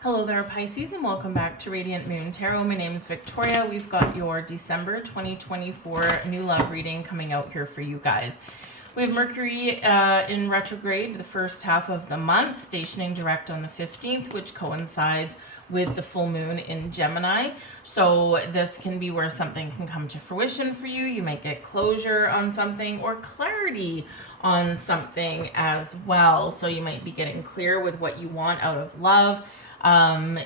Hello there, Pisces, and welcome back to Radiant Moon Tarot. My name is Victoria. We've got your December 2024 new love reading coming out here for you guys. We have Mercury in retrograde the first half of the month, stationing direct on the 15th, which coincides with the full moon in Gemini. So this can be where something can come to fruition for you. You might get closure on something or clarity on something as well. So you might be getting clear with what you want out of love.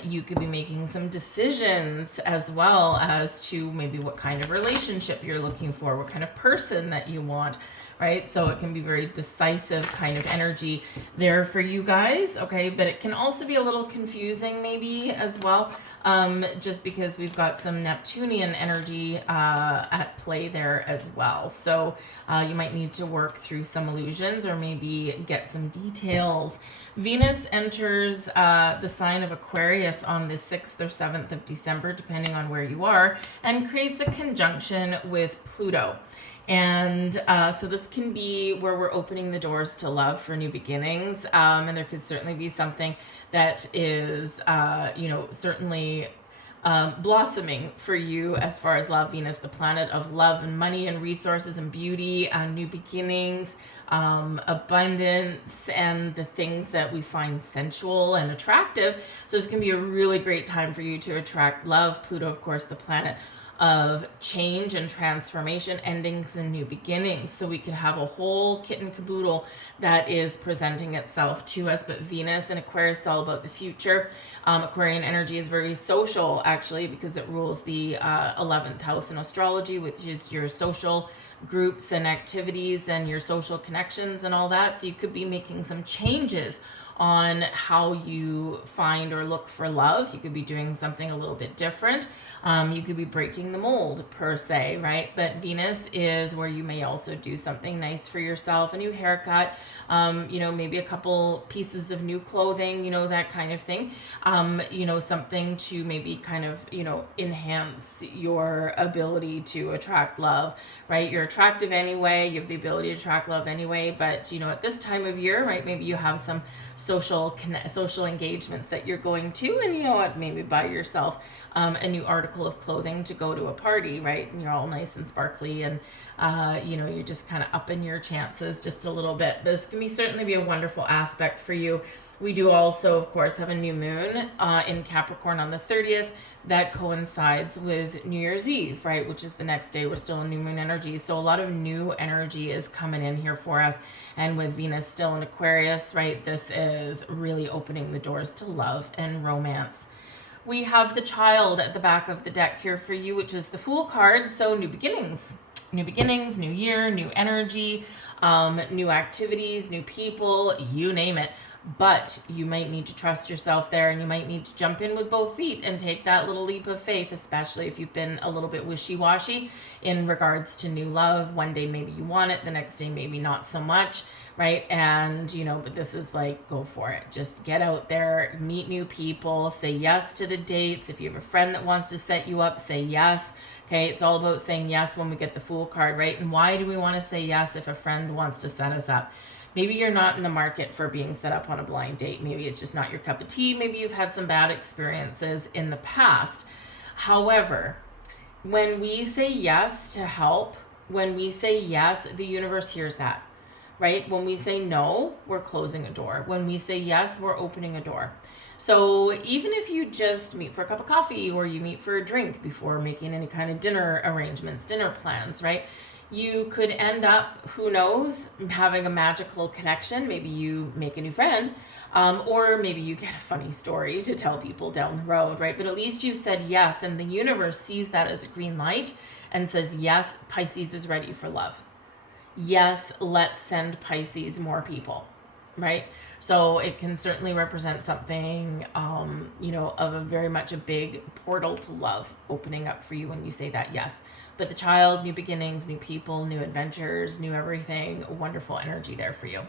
You could be making some decisions as well as to maybe what kind of relationship you're looking for, what kind of person that you want, right? So it can be very decisive kind of energy there for you guys, okay? But it can also be a little confusing maybe as well, just because we've got some Neptunian energy at play there as well. So you might need to work through some illusions or maybe get some details. Venus enters the sign of Aquarius on the 6th or 7th of December, depending on where you are, and creates a conjunction with Pluto. And so this can be where we're opening the doors to love for new beginnings. And there could certainly be something that is, certainly blossoming for you as far as love. Venus, the planet of love and money and resources and beauty and new beginnings, abundance, and the things that we find sensual and attractive. So this can be a really great time for you to attract love. Pluto, of course, the planet of change and transformation, endings and new beginnings. So we could have a whole kit and caboodle that is presenting itself to us. But Venus and Aquarius is all about the future. Aquarian energy is very social, actually, because it rules the 11th house in astrology, which is your social groups and activities and your social connections and all that. So you could be making some changes on how you find or look for love. You could be doing something a little bit different. You could be breaking the mold per se, right? But Venus is where you may also do something nice for yourself, a new haircut, maybe a couple pieces of new clothing, that kind of thing. Something to maybe kind of, enhance your ability to attract love, right? You're attractive anyway. You have the ability to attract love anyway. But, at this time of year, right, maybe you have some social engagements that you're going to, and maybe buy yourself a new article of clothing to go to a party, right? And you're all nice and sparkly, and you're just kind of upping your chances just a little bit. This can certainly be a wonderful aspect for you. We do also, of course, have a new moon in Capricorn on the 30th that coincides with New Year's Eve, right? Which is the next day. We're still in new moon energy. So a lot of new energy is coming in here for us. And with Venus still in Aquarius, right, this is really opening the doors to love and romance. We have the Child at the back of the deck here for you, which is the Fool card. So new beginnings, new year, new energy, new activities, new people, you name it. But you might need to trust yourself there, and you might need to jump in with both feet and take that little leap of faith, especially if you've been a little bit wishy-washy in regards to new love. One day maybe you want it, the next day maybe not so much, right? And, but this is like, go for it. Just get out there, meet new people, say yes to the dates. If you have a friend that wants to set you up, say yes. Okay, it's all about saying yes when we get the Fool card, right? And why do we want to say yes if a friend wants to set us up? Maybe you're not in the market for being set up on a blind date. Maybe it's just not your cup of tea. Maybe you've had some bad experiences in the past. However, when we say yes to help, when we say yes, the universe hears that, right? When we say no, we're closing a door. When we say yes, we're opening a door. So even if you just meet for a cup of coffee or you meet for a drink before making any kind of dinner arrangements, dinner plans, right? You could end up, who knows, having a magical connection. Maybe you make a new friend, or maybe you get a funny story to tell people down the road, right? But at least you said yes, and the universe sees that as a green light and says, yes, Pisces is ready for love. Yes, let's send Pisces more people, right? So it can certainly represent something, of a very much a big portal to love opening up for you when you say that yes. But the Child, new beginnings, new people, new adventures, new everything, wonderful energy there for you.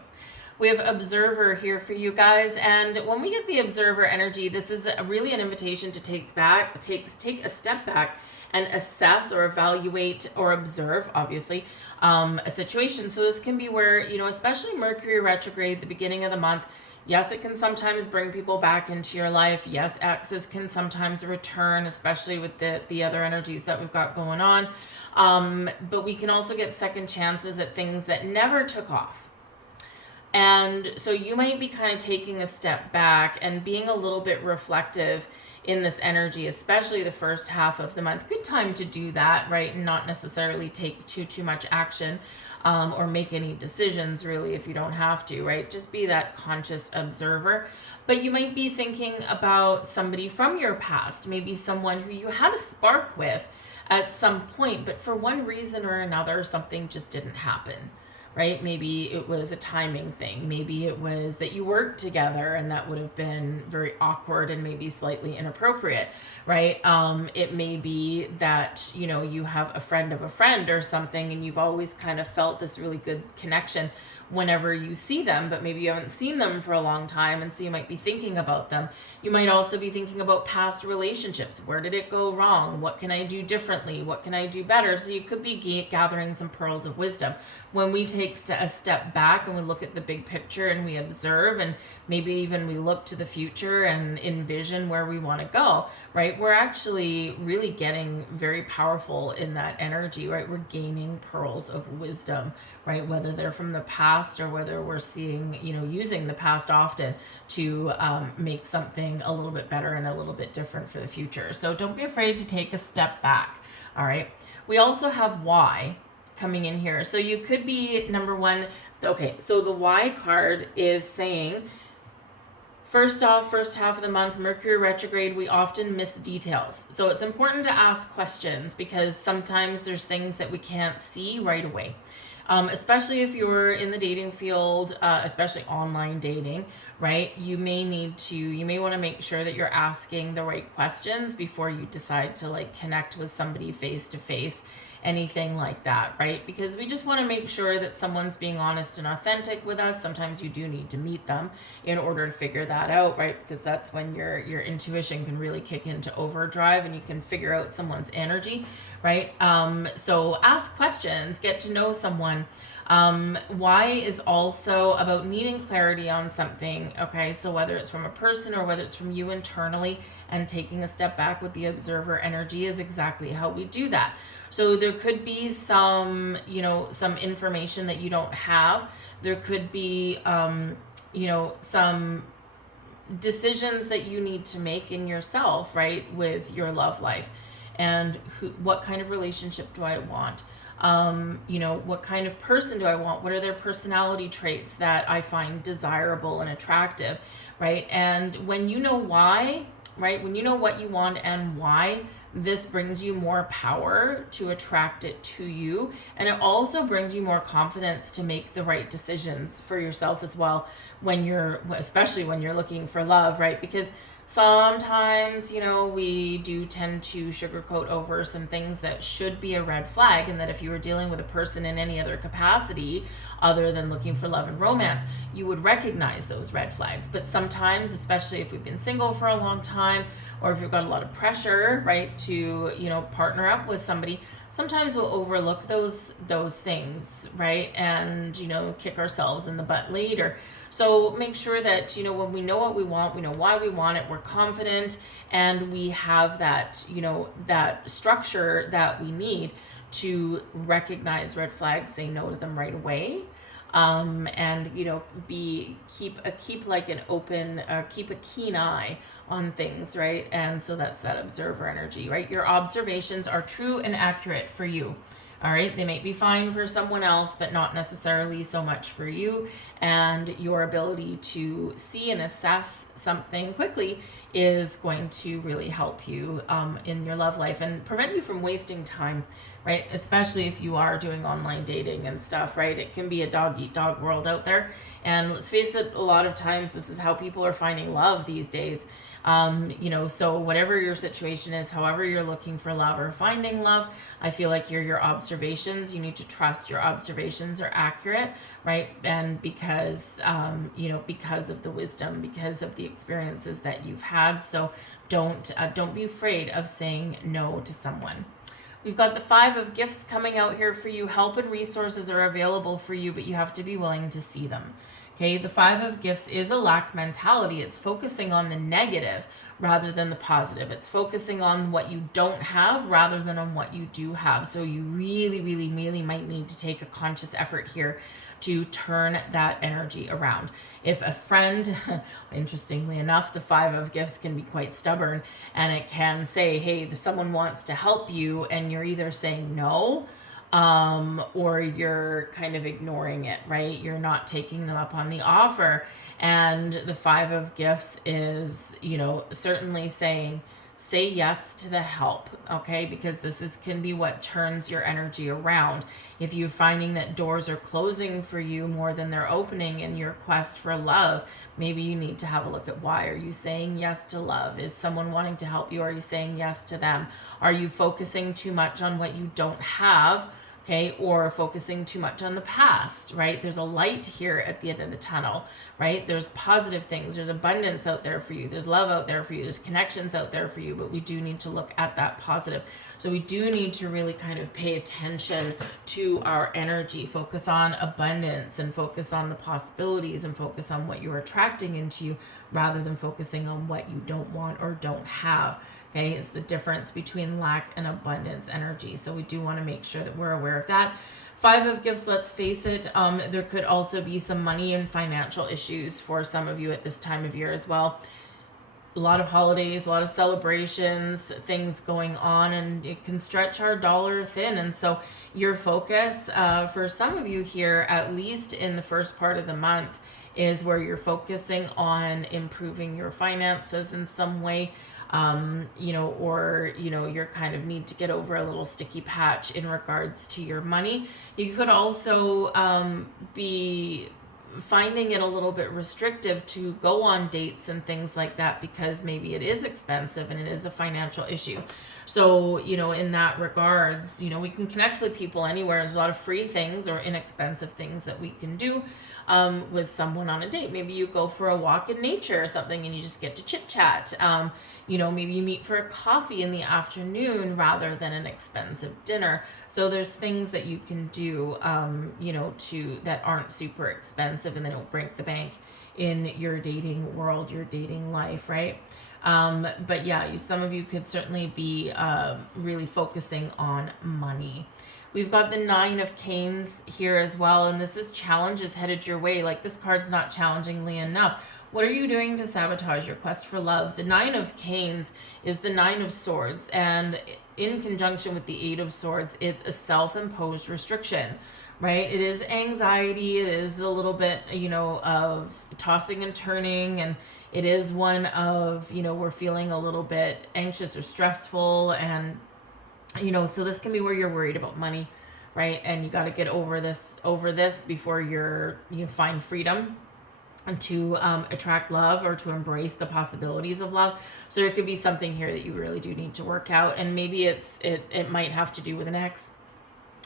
We have Observer here for you guys, and when we get the Observer energy, this is really an invitation to take a step back and assess or evaluate or observe, obviously, a situation. So this can be where, especially Mercury retrograde, the beginning of the month, Yes, it can sometimes bring people back into your life. Yes, exes can sometimes return, especially with the other energies that we've got going on. But we can also get second chances at things that never took off. And so you might be kind of taking a step back and being a little bit reflective in this energy, especially the first half of the month. Good time to do that, right? And not necessarily take too much action, or make any decisions really if you don't have to, right? Just be that conscious observer. But you might be thinking about somebody from your past, maybe someone who you had a spark with at some point, but for one reason or another, something just didn't happen. Right? Maybe it was a timing thing. Maybe it was that you worked together and that would have been very awkward and maybe slightly inappropriate, right? It may be that, you have a friend of a friend or something and you've always kind of felt this really good connection whenever you see them, but maybe you haven't seen them for a long time, and so you might be thinking about them. You might also be thinking about past relationships. Where did it go wrong? What can I do differently? What can I do better? So you could be gathering some pearls of wisdom. When we take a step back and we look at the big picture and we observe, and maybe even we look to the future and envision where we want to go, right? We're actually really getting very powerful in that energy, right? We're gaining pearls of wisdom, right? Whether they're from the past or whether we're seeing, using the past often to make something a little bit better and a little bit different for the future. So don't be afraid to take a step back. All right. We also have why coming in here. So you could be number one. Okay. So the why card is saying, first off, first half of the month, Mercury retrograde, we often miss details. So it's important to ask questions because sometimes there's things that we can't see right away. Especially if you're in the dating field, especially online dating, right? You may want to make sure that you're asking the right questions before you decide to connect with somebody face to face, anything like that, right? Because we just want to make sure that someone's being honest and authentic with us. Sometimes you do need to meet them in order to figure that out, right? Because that's when your intuition can really kick into overdrive and you can figure out someone's energy, right? So ask questions, get to know someone. Why is also about needing clarity on something, okay? So whether it's from a person or whether it's from you internally, and taking a step back with the observer energy is exactly how we do that. So there could be some information that you don't have. There could be, some decisions that you need to make in yourself, right, with your love life. And what kind of relationship do I want? What kind of person do I want? What are their personality traits that I find desirable and attractive, right? And when you know why, right, when you know what you want and why, this brings you more power to attract it to you. And it also brings you more confidence to make the right decisions for yourself as well especially when you're looking for love, right? Because sometimes, we do tend to sugarcoat over some things that should be a red flag, and that if you were dealing with a person in any other capacity other than looking for love and romance, you would recognize those red flags. But sometimes, especially if we've been single for a long time, or if you've got a lot of pressure, right, to, partner up with somebody, sometimes we'll overlook those things, right, and, kick ourselves in the butt later. So make sure that, when we know what we want, we know why we want it, we're confident, and we have that, that structure that we need to recognize red flags, say no to them right away, and keep a keen eye on things, right? And so that's that observer energy, right? Your observations are true and accurate for you. All right, they may be fine for someone else, but not necessarily so much for you. And your ability to see and assess something quickly is going to really help you in your love life and prevent you from wasting time, right? Especially if you are doing online dating and stuff, right? It can be a dog-eat-dog world out there. And let's face it, a lot of times this is how people are finding love these days. So whatever your situation is, however you're looking for love or finding love, I feel like your observations, you need to trust your observations are accurate, right? And because of the wisdom, because of the experiences that you've had. So don't be afraid of saying no to someone. We've got the 5 of gifts coming out here for you. Help and resources are available for you, but you have to be willing to see them. Okay, the Five of Gifts is a lack mentality. It's focusing on the negative rather than the positive. It's focusing on what you don't have rather than on what you do have. So you really, really, really might need to take a conscious effort here to turn that energy around. If a friend, interestingly enough, the Five of Gifts can be quite stubborn, and it can say, hey, someone wants to help you, and you're either saying no, or you're kind of ignoring it, right? You're not taking them up on the offer. And the Five of Gifts is, certainly saying, say yes to the help, okay? Because can be what turns your energy around. If you're finding that doors are closing for you more than they're opening in your quest for love, maybe you need to have a look at why. Are you saying yes to love? Is someone wanting to help you? Are you saying yes to them? Are you focusing too much on what you don't have? Okay, or focusing too much on the past, right? There's a light here at the end of the tunnel, right? There's positive things. There's abundance out there for you. There's love out there for you. There's connections out there for you, but we do need to look at that positive. So we do need to really kind of pay attention to our energy, focus on abundance and focus on the possibilities and focus on what you're attracting into you rather than focusing on what you don't want or don't have. Okay, it's the difference between lack and abundance energy. So we do want to make sure that we're aware of that. Five of Gifts, let's face it, there could also be some money and financial issues for some of you at this time of year as well. A lot of holidays, a lot of celebrations, things going on, and it can stretch our dollar thin. And so your focus for some of you here, at least in the first part of the month, is where you're focusing on improving your finances in some way. You're kind of need to get over a little sticky patch in regards to your money. You could also be finding it a little bit restrictive to go on dates and things like that because maybe it is expensive and it is a financial issue. So, in that regards, we can connect with people anywhere. There's a lot of free things or inexpensive things that we can do with someone on a date. Maybe you go for a walk in nature or something and you just get to chit chat. Maybe you meet for a coffee in the afternoon rather than an expensive dinner. So there's things that you can do, that aren't super expensive and they don't break the bank in your dating world, your dating life, right? But yeah, some of you could certainly be really focusing on money. We've got the Nine of Canes here as well, and this is challenges headed your way. Like, this card's not challengingly enough. What are you doing to sabotage your quest for love? The Nine of Canes is the Nine of Swords, and in conjunction with the Eight of Swords, it's a self-imposed restriction, right? It is anxiety. It is a little bit, of tossing and turning, and it is one of, we're feeling a little bit anxious or stressful, and so this can be where you're worried about money, right? And you got to get over this before you find freedom and to attract love or to embrace the possibilities of love. So there could be something here that you really do need to work out, and maybe it might have to do with an ex.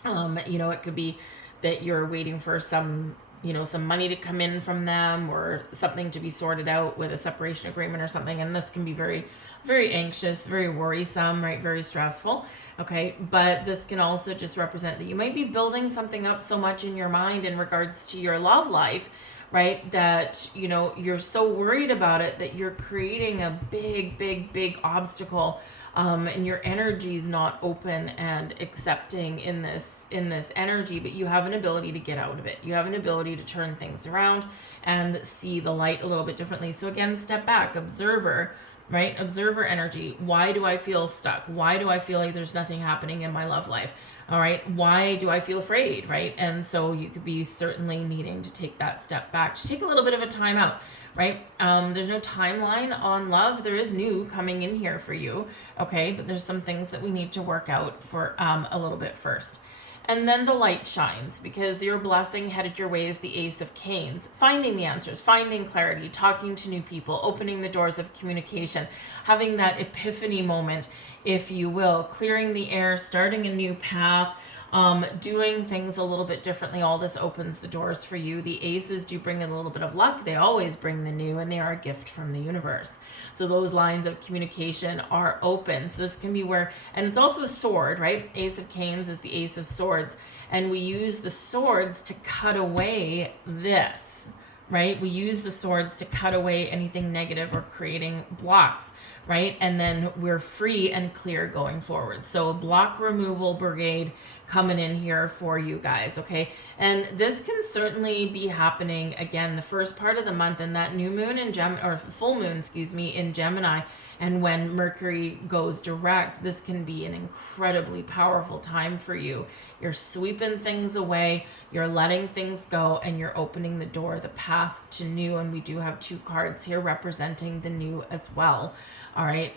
It could be that you're waiting for some money to come in from them or something to be sorted out with a separation agreement or something. And this can be very, very anxious, very worrisome, right? Very stressful. Okay. But this can also just represent that you might be building something up so much in your mind in regards to your love life, right? That, you're so worried about it that you're creating a big, big, big obstacle. And your energy is not open and accepting in this energy, but you have an ability to get out of it. You have an ability to turn things around and see the light a little bit differently. So again, step back, observer, right? Observer energy. Why do I feel stuck? Why do I feel like there's nothing happening in my love life? All right. Why do I feel afraid? Right. And so you could be certainly needing to take that step back. Just take a little bit of a time out. Right? There's no timeline on love. There is new coming in here for you. Okay. But there's some things that we need to work out for a little bit first. And then the light shines because your blessing headed your way is the Ace of Canes. Finding the answers, finding clarity, talking to new people, opening the doors of communication, having that epiphany moment, if you will, clearing the air, starting a new path, doing things a little bit differently. All this opens the doors for you. The aces do bring in a little bit of luck. They always bring the new, and they are a gift from the universe. So those lines of communication are open. So this can be where, and it's also a sword, right? Ace of Canes is the Ace of Swords. And we use the swords to cut away this, right? We use the swords to cut away anything negative or creating blocks, right? And then we're free and clear going forward. So a block removal brigade coming in here for you guys, okay? And this can certainly be happening again the first part of the month, and that new moon in full moon, in Gemini, and when Mercury goes direct, this can be an incredibly powerful time for you. You're sweeping things away, you're letting things go, and you're opening the door, the path to new. And we do have 2 cards here representing the new as well. All right.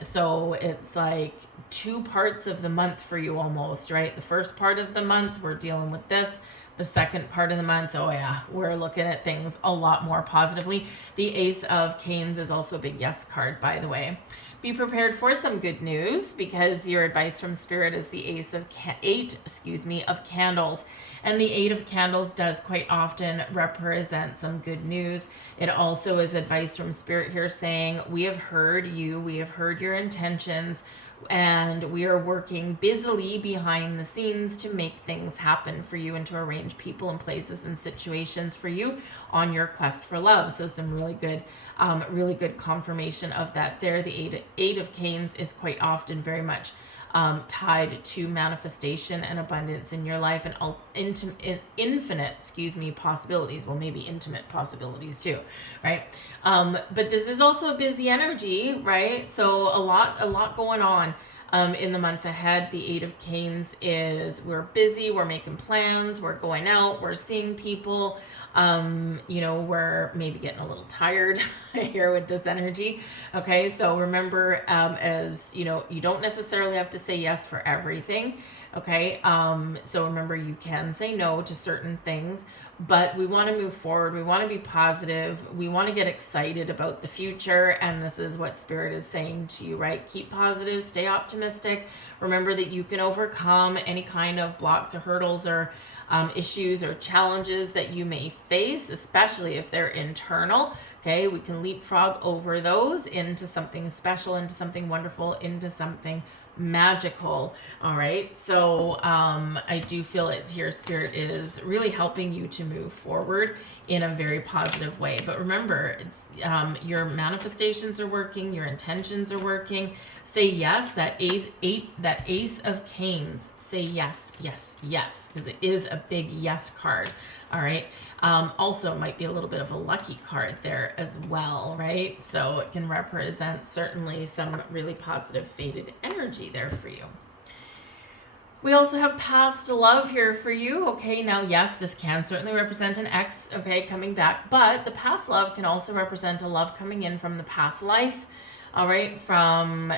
So it's like 2 parts of the month for you almost, right? The first part of the month, we're dealing with this. The second part of the month, oh yeah, we're looking at things a lot more positively. The Ace of Canes is also a big yes card, by the way. Be prepared for some good news, because your advice from Spirit is the eight of candles. And the 8 of candles does quite often represent some good news. It also is advice from Spirit here saying, we have heard you, we have heard your intentions, and we are working busily behind the scenes to make things happen for you and to arrange people and places and situations for you on your quest for love. So some really good confirmation of that there. The eight of Canes is quite often very much tied to manifestation and abundance in your life, and infinite possibilities. Well, maybe intimate possibilities too, right? But this is also a busy energy, right? So a lot going on in the month ahead. The 8 of Canes is, we're busy, we're making plans, we're going out, we're seeing people. We're maybe getting a little tired here with this energy. Okay, so remember, as you know, you don't necessarily have to say yes for everything. Okay, so remember, you can say no to certain things, but we want to move forward. We want to be positive. We want to get excited about the future. And this is what Spirit is saying to you, right? Keep positive, stay optimistic. Remember that you can overcome any kind of blocks or hurdles or issues or challenges that you may face, especially if they're internal. Okay, we can leapfrog over those into something special, into something wonderful, into something magical. All right, so I do feel it's here. Spirit is really helping you to move forward in a very positive way. But remember, your manifestations are working, your intentions are working. Say yes. That Ace of Canes. Say yes, yes, yes, because it is a big yes card. All right. Also might be a little bit of a lucky card there as well, right? So it can represent certainly some really positive fated energy there for you. We also have past love here for you. Okay, now, yes, this can certainly represent an ex, okay, coming back, but the past love can also represent a love coming in from the past life. All right, from,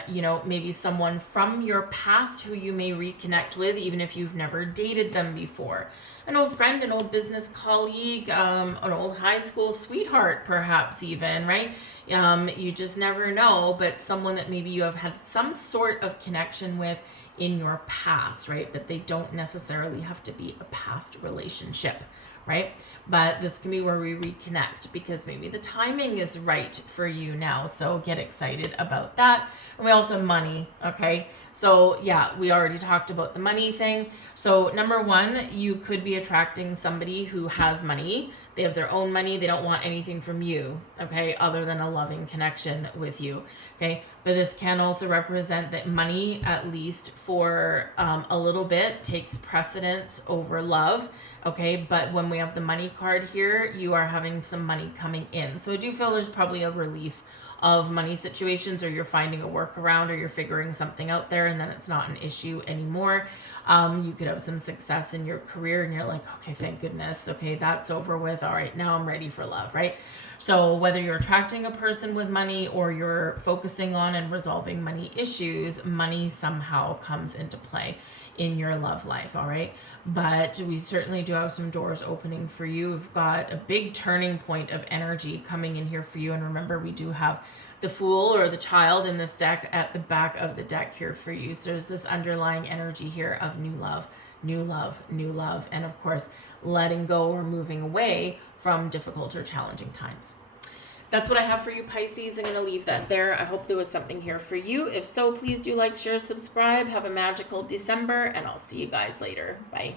maybe someone from your past who you may reconnect with, even if you've never dated them before. An old friend, an old business colleague, an old high school sweetheart, perhaps even, right? You just never know, but someone that maybe you have had some sort of connection with in your past, right? But they don't necessarily have to be a past relationship, right? But this can be where we reconnect because maybe the timing is right for you now. So get excited about that. And we also have money, okay? So yeah, we already talked about the money thing. So number one, you could be attracting somebody who has money. They have their own money. They don't want anything from you, okay, other than a loving connection with you, okay? But this can also represent that money, at least for a little bit, takes precedence over love, okay? But when we have the money card here, you are having some money coming in. So I do feel there's probably a relief of money situations, or you're finding a workaround, or you're figuring something out there and then it's not an issue anymore. You could have some success in your career and you're like, okay, thank goodness. Okay, that's over with. All right, now I'm ready for love, right? So whether you're attracting a person with money or you're focusing on and resolving money issues, money somehow comes into play in your love life, all right? But we certainly do have some doors opening for you. We've got a big turning point of energy coming in here for you. And remember, we do have the Fool or the Child in this deck at the back of the deck here for you. So there's this underlying energy here of new love, new love, new love, and of course, letting go or moving away from difficult or challenging times. That's what I have for you, Pisces. I'm going to leave that there. I hope there was something here for you. If so, please do like, share, subscribe. Have a magical December, and I'll see you guys later. Bye.